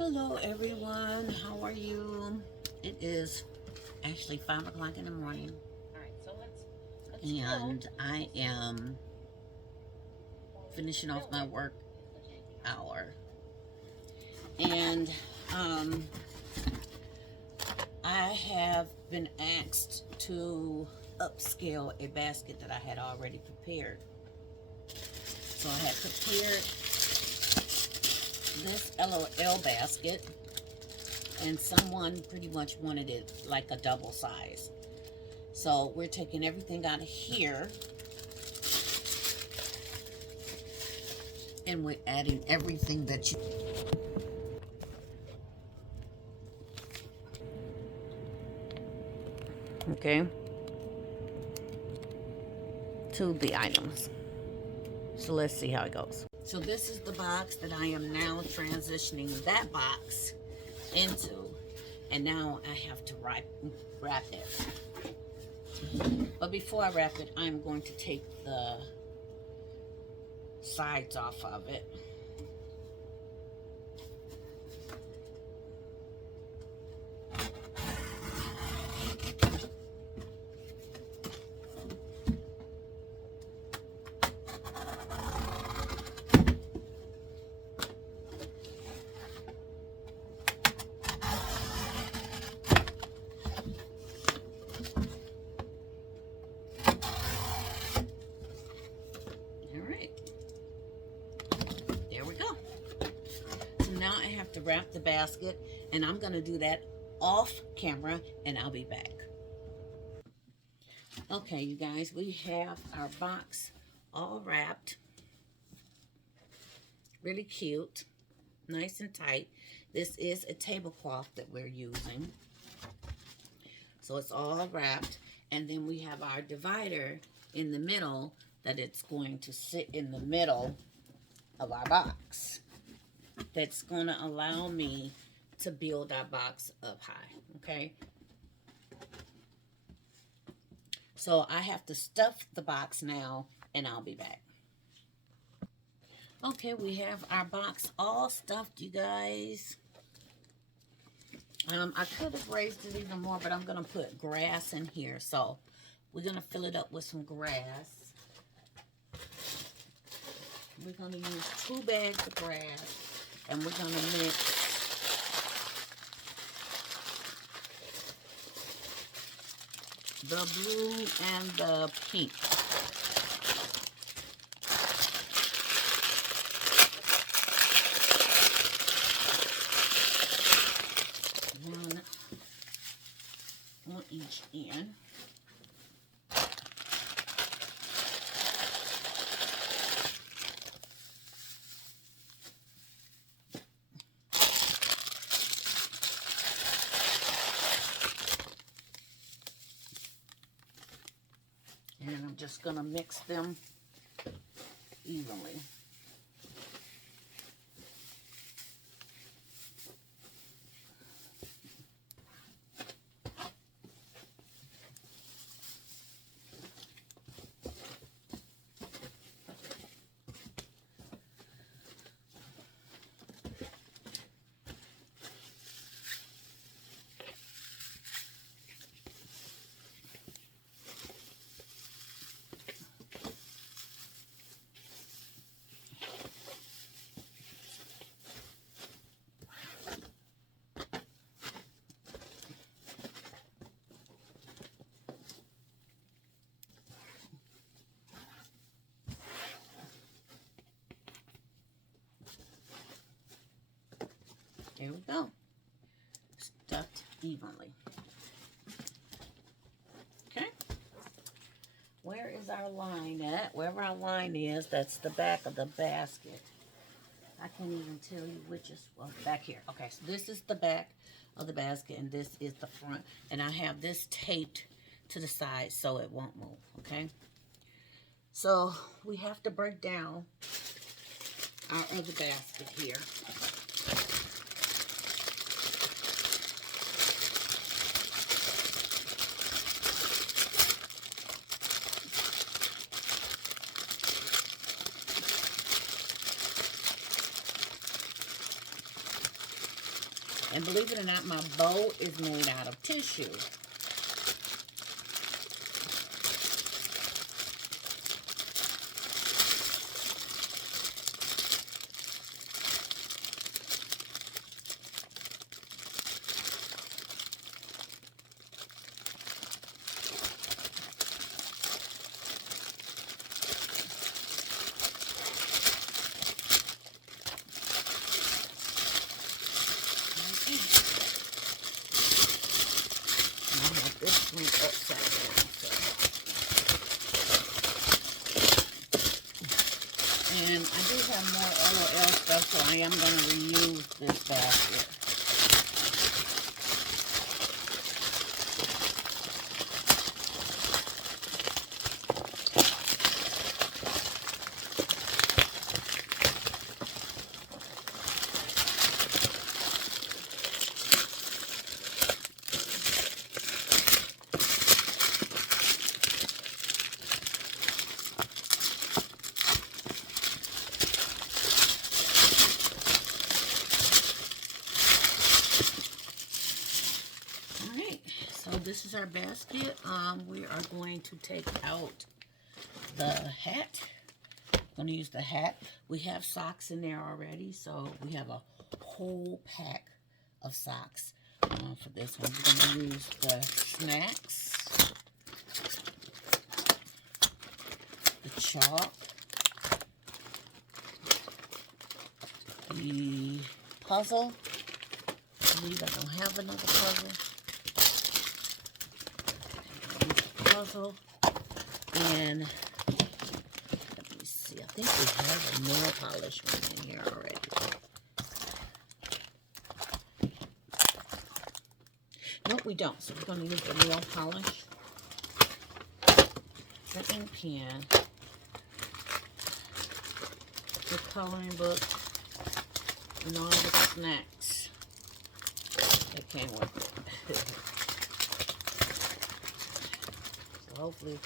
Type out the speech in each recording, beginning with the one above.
Hello everyone, how are you? It is actually 5 o'clock in the morning. All right, so let's And I am finishing off my work hour. And I have been asked to upscale a basket that I had already prepared. So I had prepared this LOL basket, and someone pretty much wanted it like a double size. So we're taking everything out of here and we're adding everything that you okay to the items. So let's see how it goes. So this is the box that I am now transitioning that box into, and now I have to wrap it. But before I wrap it, I'm going to take the sides off of it. Now I have to wrap the basket, and I'm going to do that off camera, and I'll be back. Okay, you guys, we have our box all wrapped. Really cute, nice and tight. This is a tablecloth that we're using. So it's all wrapped, and then we have our divider in the middle that it's going to sit in the middle of our box. That's going to allow me to build our box up high, okay? So I have to stuff the box now, and I'll be back. Okay, we have our box all stuffed, you guys. I could have raised it even more, but I'm going to put grass in here. So we're going to fill it up with some grass. We're going to use 2 bags of grass. And we're going to mix the blue and the pink. One on each end. And I'm just going to mix them evenly. There we go. Stuffed evenly. Okay. Where is our line at? Wherever our line is, that's the back of the basket. I can't even tell you which is, well, back here. Okay, so this is the back of the basket, and this is the front. And I have this taped to the side so it won't move, okay? So we have to break down our other basket here. And believe it or not, my bow is made out of tissue. This one upside down. And I do have more LOL stuff, so I am going to reuse this basket. This is our basket. We are going to take out the hat. I'm going to use the hat. We have socks in there already, so we have a whole pack of socks for this one. We're going to use the snacks, the chalk, the puzzle. I believe I don't have another puzzle. Puzzle, and let me see, I think we have a nail polish one in here already. Nope, we don't, so we're going to use the nail polish, the ink pen, the coloring book, and all the snacks that came with it. Hopefully,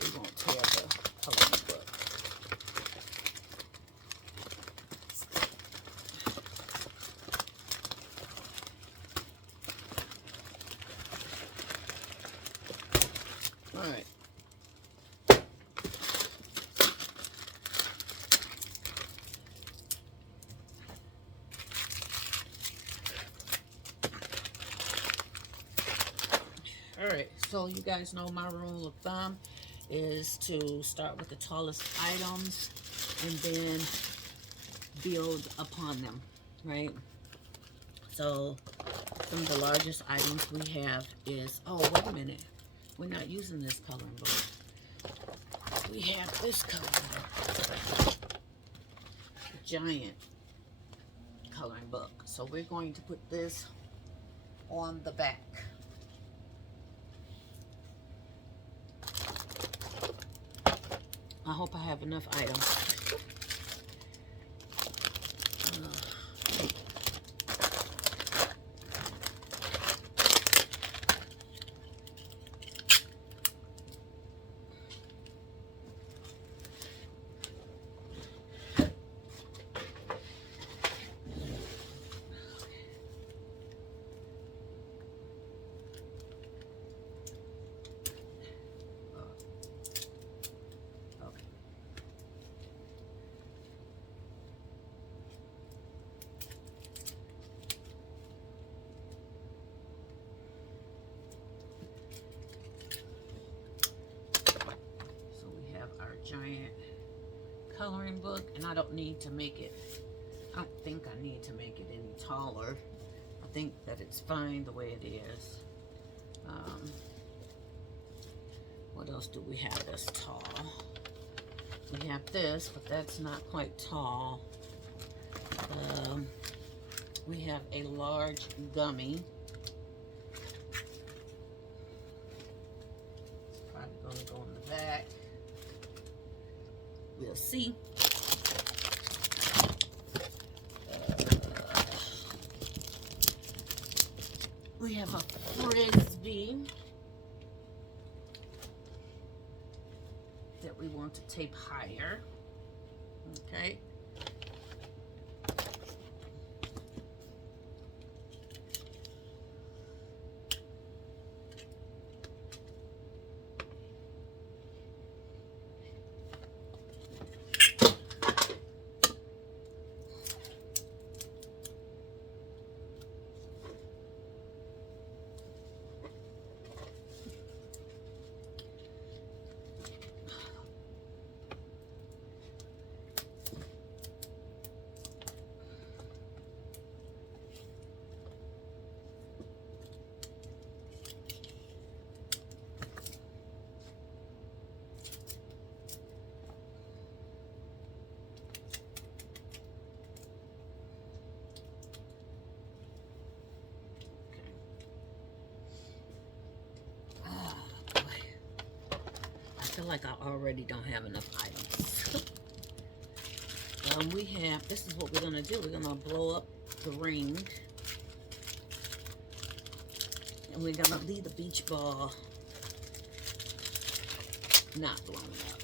we won't tear the coloring book. All right. All right, so you guys know my rule of thumb is to start with the tallest items and then build upon them, right? So some of the largest items we have is, oh, wait a minute. We're not using this coloring book. We have this coloring book, giant coloring book. So we're going to put this on the back. I hope I have enough items. Giant coloring book, and I don't need to make it, I don't think I need to make it any taller. I think that it's fine the way it is. What else do we have that's tall? We have this, but that's not quite tall. We have a large gummy. It's probably going to go in the back. We'll see. We have a frisbee that we want to tape higher. Okay. like I already don't have enough items. This is what we're gonna do. We're gonna blow up the ring. And we're gonna leave the beach ball not blown up.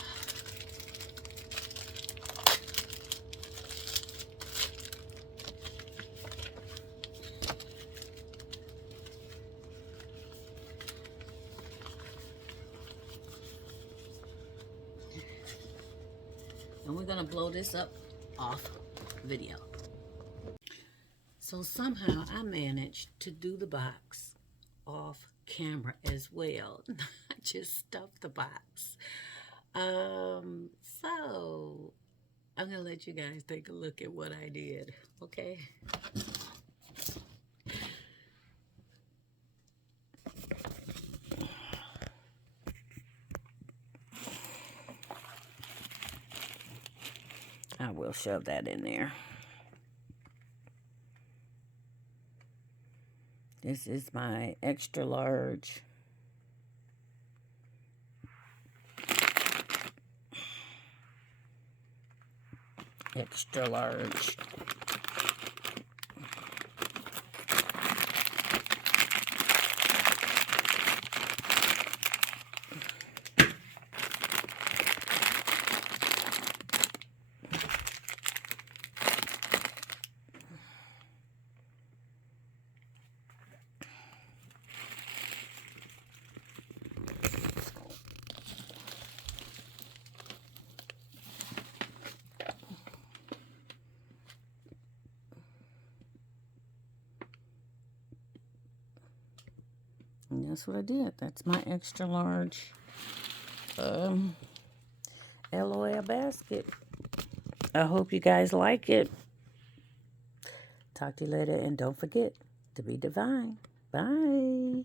And we're gonna blow this up off video. So somehow I managed to do the box off camera as well. I just stuffed the box. So I'm gonna let you guys take a look at what I did, okay? I will shove that in there. This is my extra large. Extra large. And that's what I did. That's my extra large LOL basket. I hope you guys like it. Talk to you later, and don't forget to be divine. Bye.